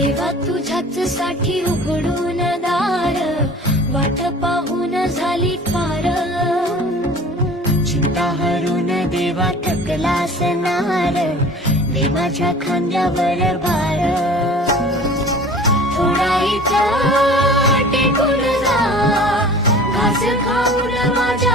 देवा तुझ्याच साठी उघडून दार, वाट पाहून झाली पार. चिंता हरून देवा थकला असणार, दे माझ्या खांद्यावर भार. थोडा इथं टेकून जा, घास खाऊन माझ्या